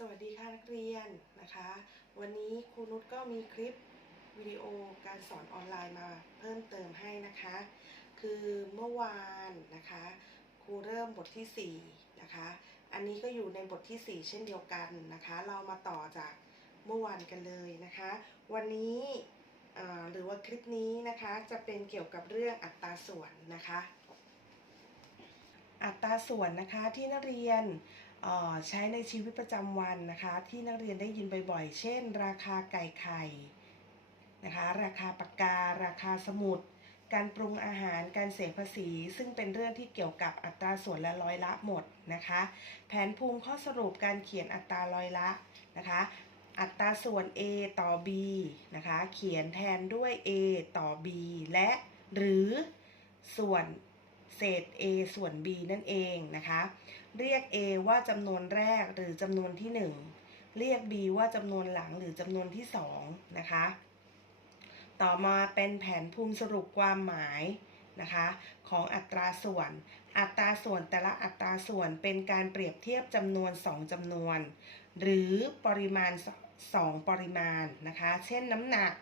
สวัสดีค่ะนักเรียนนะคะ วันนี้ครูนุชก็มีคลิปวิดีโอการสอนออนไลน์มาเพิ่มเติมให้นะคะ คือเมื่อวานนะคะครูเริ่มบทที่ 4 นะคะ อันนี้ก็อยู่ในบทที่ 4 เช่นเดียวกันนะคะ เรามาต่อจากเมื่อวานกันเลยนะคะ วันนี้หรือว่าคลิปนี้นะคะจะเป็นเกี่ยวกับเรื่องอัตราส่วนนะคะ อัตราส่วนนะคะที่นักเรียนใช้ในชีวิตประจำวันนะคะ ที่นักเรียนได้ยินบ่อยๆ เช่น ราคาไก่ไข่นะคะราคาปากการาคาสมุด การปรุงอาหารการเสียภาษี ซึ่งเป็นเรื่องที่เกี่ยวกับอัตราส่วนและร้อยละหมดนะคะ แผนภูมิข้อสรุปการเขียนอัตราร้อยละนะคะอัตราส่วน A ต่อ B นะคะ เขียนแทนด้วย A ต่อ B และหรือส่วน เศษ A ส่วน B นั่นเองนะคะ เรียก A ว่าจำนวนแรกหรือจำนวนที่ 1 เรียก B ว่าจำนวนหลังหรือจำนวนที่ 2 นะคะ ต่อมาเป็นแผนภูมิสรุปความหมายนะคะของอัตราส่วน อัตราส่วนแต่ละอัตราส่วนเป็นการเปรียบเทียบจำนวน 2จำนวน หรือปริมาณ 2 ปริมาณนะคะ เช่นน้ำหนัก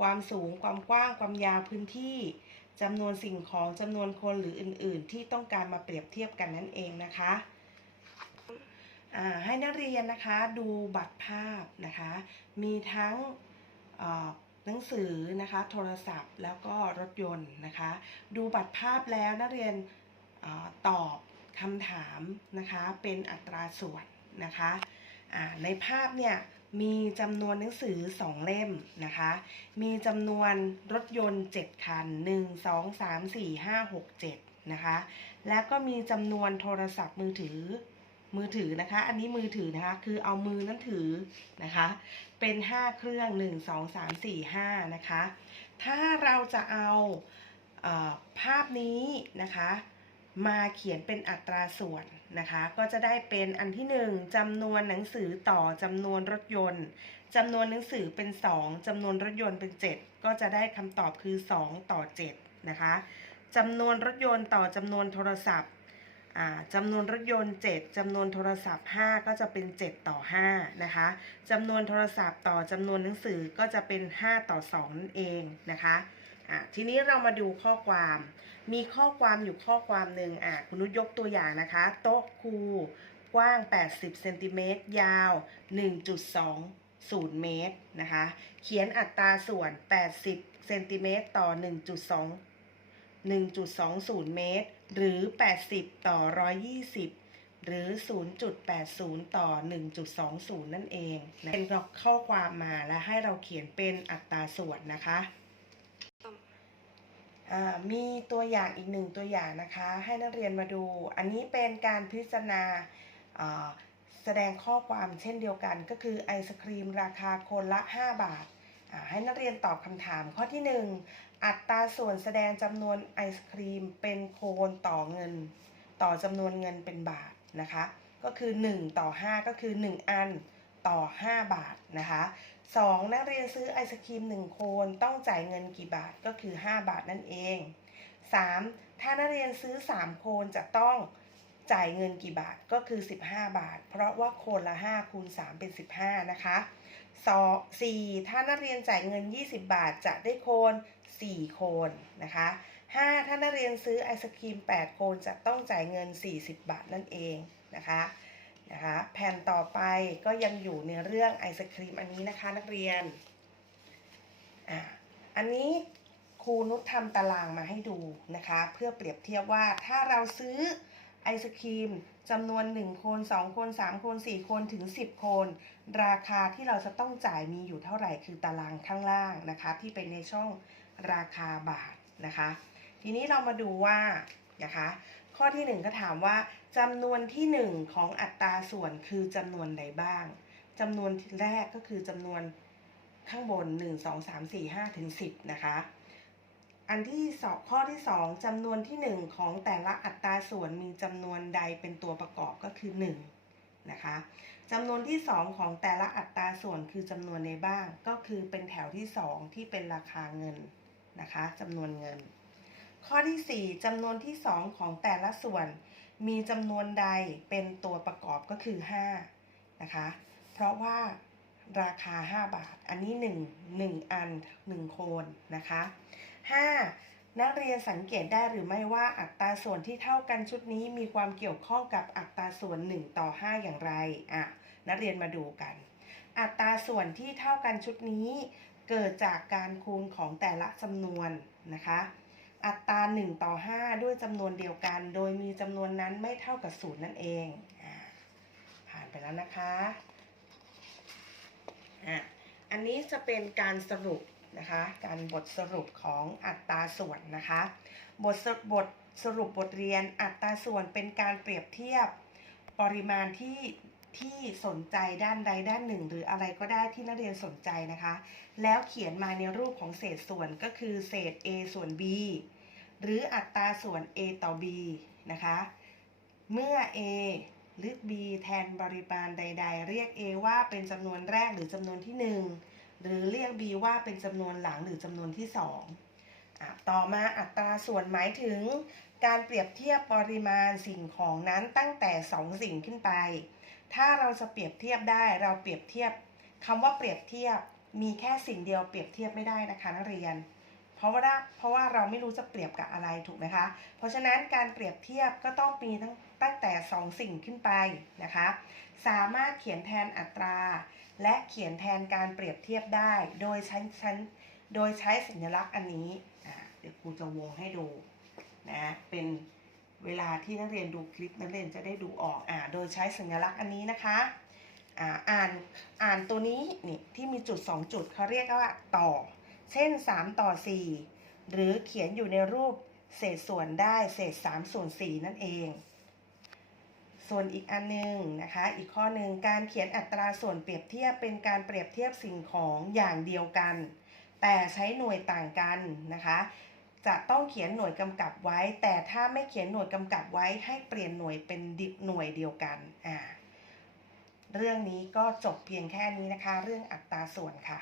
ความสูง ความกว้าง ความยาวพื้นที่ จำนวนสิ่งของจำนวนคนหรืออื่น ๆ ที่ต้องการมาเปรียบเทียบกันนั่นเองนะคะให้นักเรียนนะคะดูบัตรภาพนะคะ มีทั้งหนังสือนะคะโทรศัพท์แล้วก็รถยนต์นะคะ ดูบัตรภาพแล้วนักเรียนอตอบคำถามนะคะเป็นอัตราส่วนนะคะในภาพเนี่ย มีจำนวนหนังสือ 2 เล่มนะคะ มีจำนวนรถยนต์ 7 คัน 1 2 3 4 5 6 7 นะคะ แล้วก็มีจำนวนโทรศัพท์มือถือ มือถือนะคะ อันนี้มือถือนะคะ คือเอามือนั้นถือนะคะ เป็น 5 เครื่อง 1 2 3 4 5 นะคะ ถ้าเราจะเอาเอภาพนี้นะคะ มาเขียนเป็นอัตราส่วน นะคะ ก็จะได้เป็นอันที่ 1จำนวนหนังสือต่อจำนวนรถยนต์จำนวนหนังสือเป็น 2จำนวนรถยนต์เป็น 7 ก็จะได้คำตอบคือ 2 ต่อ 7 นะคะจำนวนรถยนต์ต่อจำนวนโทรศัพท์อ่าจำนวนรถยนต์ 7จำนวนโทรศัพท์ 5 ก็จะเป็น 7 ต่อ 5 นะคะจำนวนโทรศัพท์ต่อจำนวนหนังสือก็จะเป็น 5 ต่อ2นั่นเองนะคะ อะทีนี้เรามาดูข้อความ มีข้อความอยู่ข้อความหนึ่งอะคุณนุชยกตัวอย่างนะคะ โต๊ะครูกว้าง 80เซนติเมตรยาว 1.20 เมตรนะคะ เขียนอัตราส่วน 80เซนติเมตรต่อ 1.2 1.20 เมตร หรือ 80 ต่อ 120 หรือ 0.80 ต่อ 1.20 นั่นเอง เป็นข้อความมาและให้เราเขียนเป็นอัตราส่วนนะคะ มีตัวอย่างอีกหนึ่งตัวอย่างนะคะ ให้นักเรียนมาดู อันนี้เป็นการพิจารณาแสดงข้อความเช่นเดียวกัน ก็คือไอศครีมราคาคนละ 5 บาท ให้นักเรียนตอบคำถามข้อที่ 1 อัตราส่วนแสดงจำนวนไอศครีมเป็นโคนต่อเงิน ต่อจำนวนเงินเป็นบาทนะคะ ก็คือ 1 ต่อ 5 ก็คือ 1 อันต่อ 5 บาทนะคะ 2. นักเรียนซื้อไอศครีม1โคนต้องจ่ายเงินกี่บาทก็คือ 5 บาทนั่นเอง 3. ถ้านักเรียนซื้อ 3 โคนจะต้องจ่ายเงินกี่บาทก็คือ 15 บาท เพราะว่าโคนละ 5 คูณ 3 เป็น 15 นะคะ 4. ถ้านักเรียนจ่ายเงิน 20 บาทจะได้โคน 4 โคนนะคะ 5. ถ้านักเรียนซื้อไอศครีม 8 โคนจะต้องจ่ายเงิน 40 บาทนั่นเองนะคะ นะคะแผ่นต่อไปก็ยังอยู่ในเรื่องไอศครีมอันนี้นะคะนักเรียนอะอันนี้ครูนุชทำตารางมาให้ดูนะคะ เพื่อเปรียบเทียบว่าถ้าเราซื้อไอศครีมจำนวน 1 คน 2 คน 3 คน 4 คนถึง 10 คน ราคาที่เราจะต้องจ่ายมีอยู่เท่าไหร่คือตารางข้างล่างนะคะ ที่เป็นในช่องราคาบาทนะคะ ทีนี้เรามาดูว่า นะคะ ข้อที่ 1 ก็ถามว่าจำนวนที่ 1 ของอัตราส่วนคือจำนวนใดบ้างจำนวนแรกก็คือจำนวนข้างบน 1 2 3 4 5ถึง10 นะคะ อันที่สองข้อที่ 2จำนวนที่ 1 ของแต่ละอัตราส่วนมีจำนวนใดเป็นตัวประกอบก็คือ 1 นะคะจำนวนที่ 2 ของแต่ละอัตราส่วนคือจำนวนในบ้าง ก็คือเป็นแถวที่ 2 ที่เป็นราคาเงินนะคะจำนวนเงิน ข้อที่ 4จำนวนที่ 2 ของแต่ละส่วน มีจำนวนใดเป็นตัวประกอบก็คือ 5 นะคะ เพราะว่าราคา 5 บาท อันนี้ 1 1 อัน 1 โคนนะคะ 5. นักเรียนสังเกตได้หรือไม่ว่าอัตราส่วนที่เท่ากันชุดนี้มีความเกี่ยวข้องกับอัตราส่วน 1 ต่อ 5 อย่างไรอะนักเรียนมาดูกัน อัตราส่วนที่เท่ากันชุดนี้ เกิดจากการคูณของแต่ละจำนวนนะคะ อัตรา1ต่อ 5 ด้วยจำนวนเดียวกัน โดยมีจำนวนนั้นไม่เท่ากับศูนย์นั่นเองอะผ่านไปแล้วนะคะอะอันนี้จะเป็นการสรุปนะคะการบทสรุปของอัตราส่วนนะคะบทสรุปบทสรุปบทเรียนอัตราส่วนเป็นการเปรียบเทียบปริมาณที่ ที่สนใจด้านใดด้านหนึ่ง หรืออะไรก็ได้ที่นักเรียนสนใจนะคะ แล้วเขียนมาในรูปของเศษส่วนก็คือเศษ a ส่วน b หรืออัตราส่วน a ต่อ b นะคะ เมื่อ a หรือ b แทนบริบาลใด ๆ เรียก a ว่าเป็นจำนวนแรกหรือจำนวนที่ 1 หรือเรียก b ว่าเป็นจำนวนหลังหรือจำนวนที่2อะต่อมาอัตราส่วนหมายถึง การเปรียบเทียบปริมาณสิ่งของนั้นตั้งแต่ 2 สิ่งขึ้นไป ถ้าเราจะเปรียบเทียบได้เราเปรียบเทียบคำว่าเปรียบเทียบมีแค่สิ่งเดียวเปรียบเทียบไม่ได้นะคะนักเรียน เพราะว่าเพราะว่าเราไม่รู้จะเปรียบกับอะไรถูกไหมคะ เพราะฉะนั้นการเปรียบเทียบก็ต้องมีตั้งตั้งแต่ 2 สิ่งขึ้นไปนะคะ สามารถเขียนแทนอัตรา และเขียนแทนการเปรียบเทียบได้ โดยใช้ชั้นโดยใช้สัญลักษณ์อันนี้เดี๋ยวครูจะวงให้ดูนะเป็น เวลาที่นักเรียนดูคลิปนักเรียนจะได้ดูออกอ่าโดยใช้สัญลักษณ์อันนี้นะคะอ่าอ่านอ่านตัวนี้นี่ที่มีจุด 2 จุดเขาเรียกว่าต่อ เช่น 3 ต่อ 4 หรือเขียนอยู่ในรูปเศษส่วนได้เศษ3ส่วน4นั่นเอง ส่วนอีกอันหนึงนะคะ อีกข้อหนึ่งการเขียนอัตราส่วนเปรียบเทียบเป็นการเปรียบเทียบสิ่งของอย่างเดียวกัน แต่ใช้หน่วยต่างกันนะคะ จะต้องเขียนหน่วยกำกับไว้ แต่ถ้าไม่เขียนหน่วยกำกับไว้ให้เปลี่ยนหน่วยเป็นดิหน่วยเดียวกันอ่าเรื่องนี้ก็จบเพียงแค่นี้นะคะ เรื่องอัตราส่วนค่ะ